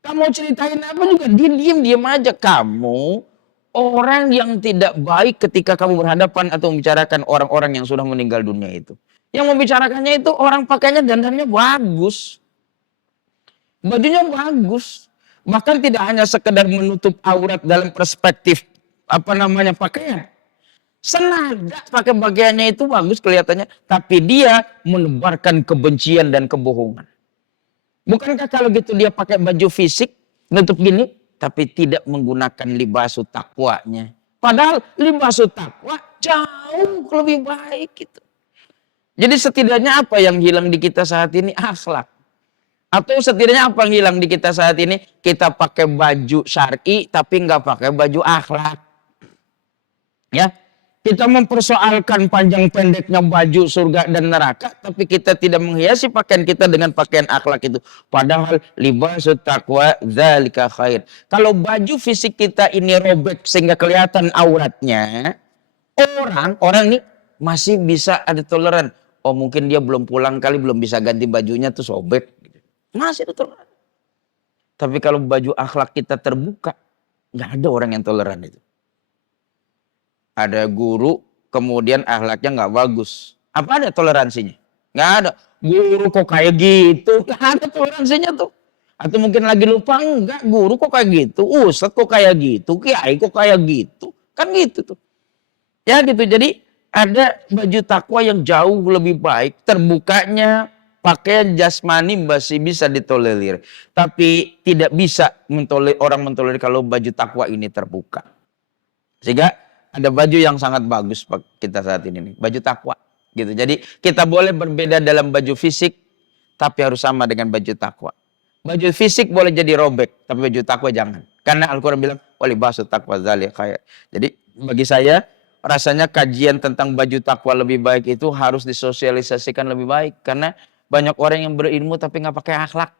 Kamu ceritain apa juga dia diem aja. Kamu orang yang tidak baik ketika kamu berhadapan atau membicarakan orang-orang yang sudah meninggal dunia itu. Yang membicarakannya itu orang pakainya dandannya bagus. Bajunya bagus. Bahkan tidak hanya sekedar menutup aurat dalam perspektif pakaian. Senada pakai pakaiannya itu bagus kelihatannya, tapi dia menebarkan kebencian dan kebohongan. Bukankah kalau gitu dia pakai baju fisik nutup gini, tapi tidak menggunakan libasu takwanya. Padahal libasu takwa jauh lebih baik gitu. Jadi setidaknya apa yang hilang di kita saat ini? Akhlak. Atau setidaknya apa yang hilang di kita saat ini? Kita pakai baju syar'i tapi nggak pakai baju akhlak. Ya, kita mempersoalkan panjang pendeknya baju surga dan neraka, tapi kita tidak menghiasi pakaian kita dengan pakaian akhlak itu. Padahal libasut taqwa dzalika khair. Kalau baju fisik kita ini robek sehingga kelihatan auratnya, orang ini masih bisa ada toleran. Oh mungkin dia belum pulang kali, belum bisa ganti bajunya tuh sobek. Masih ada toleran. Tapi kalau baju akhlak kita terbuka, nggak ada orang yang toleran itu. Ada guru, kemudian akhlaknya nggak bagus. Apa ada toleransinya? Nggak ada. Guru kok kayak gitu? Nggak ada toleransinya tuh. Atau mungkin lagi lupa, enggak, guru kok kayak gitu? Ustadz kok kayak gitu? Kiai kok kayak gitu? Kan gitu tuh. Ya gitu, jadi ada baju takwa yang jauh lebih baik. Terbukanya pakaian jasmani masih bisa ditolerir. Tapi tidak bisa orang mentolerir kalau baju takwa ini terbuka. Sehingga ada baju yang sangat bagus kita saat ini nih, baju takwa gitu. Jadi kita boleh berbeda dalam baju fisik, tapi harus sama dengan baju takwa. Baju fisik boleh jadi robek, tapi baju takwa jangan. Karena Al-Quran bilang, walibasu takwa dzalika khair. Jadi bagi saya, rasanya kajian tentang baju takwa lebih baik itu harus disosialisasikan lebih baik. Karena banyak orang yang berilmu tapi nggak pakai akhlak.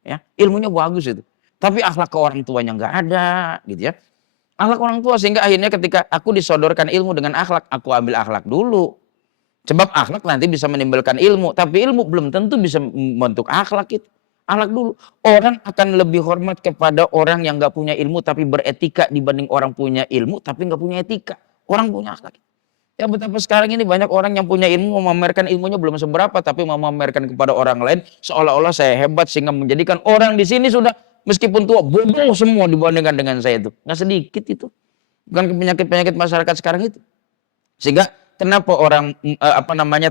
Ya, ilmunya bagus itu. Tapi akhlak ke orang tuanya nggak ada, gitu ya. Akhlak orang tua, sehingga akhirnya ketika aku disodorkan ilmu dengan akhlak, aku ambil akhlak dulu. Sebab akhlak nanti bisa menimbulkan ilmu, tapi ilmu belum tentu bisa membentuk akhlak itu. Akhlak dulu. Orang akan lebih hormat kepada orang yang nggak punya ilmu tapi beretika dibanding orang punya ilmu tapi nggak punya etika. Orang punya akhlak. Ya betapa sekarang ini banyak orang yang punya ilmu memamerkan ilmunya belum seberapa tapi memamerkan kepada orang lain seolah-olah saya hebat sehingga menjadikan orang di sini sudah meskipun tua bodoh semua dibandingkan dengan saya itu. Nggak sedikit itu. Bukan penyakit-penyakit masyarakat sekarang itu. Sehingga kenapa orang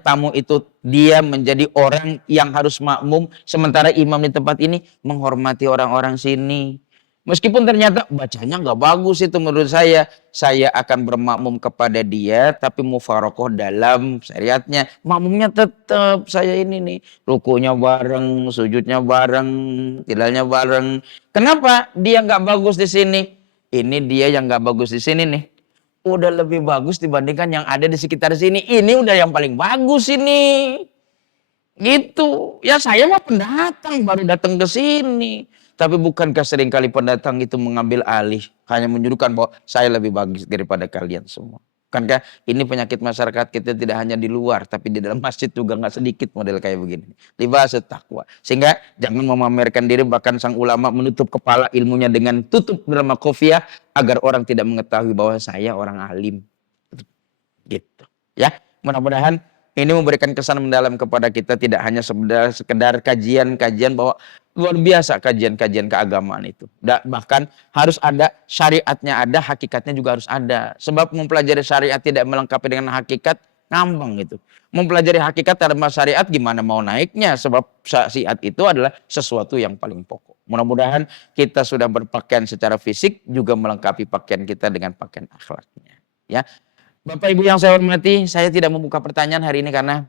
tamu itu dia menjadi orang yang harus makmum sementara imam di tempat ini menghormati orang-orang sini. Meskipun ternyata bacanya nggak bagus itu menurut saya akan bermakmum kepada dia tapi mufarokoh dalam syariatnya. Makmumnya tetap saya ini nih, rukunya bareng, sujudnya bareng, tidalnya bareng. Kenapa dia nggak bagus di sini? Ini dia yang nggak bagus di sini nih. Udah lebih bagus dibandingkan yang ada di sekitar sini. Ini udah yang paling bagus ini. Gitu. Ya saya mah pendatang baru datang ke sini. Tapi bukankah seringkali pendatang itu mengambil alih. Hanya menunjukkan bahwa saya lebih bagus daripada kalian semua. Bukankah ini penyakit masyarakat kita tidak hanya di luar. Tapi di dalam masjid juga nggak sedikit model kayak begini. Libasut taqwa. Sehingga jangan memamerkan diri. Bahkan sang ulama menutup kepala ilmunya dengan tutup dalam kofiah. Agar orang tidak mengetahui bahwa saya orang alim. Gitu. Ya, mudah-mudahan ini memberikan kesan mendalam kepada kita, tidak hanya sekedar kajian-kajian bahwa luar biasa kajian-kajian keagamaan itu. Bahkan harus ada syariatnya ada, hakikatnya juga harus ada. Sebab mempelajari syariat tidak melengkapi dengan hakikat, ngambang gitu. Mempelajari hakikat tanpa syariat gimana mau naiknya? Sebab syariat itu adalah sesuatu yang paling pokok. Mudah-mudahan kita sudah berpakaian secara fisik juga melengkapi pakaian kita dengan pakaian akhlaknya. Ya. Bapak Ibu yang saya hormati, saya tidak membuka pertanyaan hari ini karena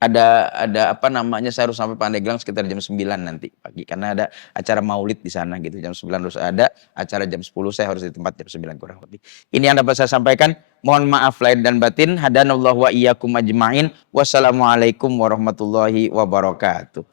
ada saya harus sampai Pandeglang sekitar jam 9 nanti pagi karena ada acara Maulid di sana gitu. Jam 9 harus ada, acara jam 10 saya harus di tempat jam 9 kurang lebih. Ini yang dapat saya sampaikan. Mohon maaf lahir dan batin. Hadanallahu wa iyyakum ajmain. Wassalamualaikum warahmatullahi wabarakatuh.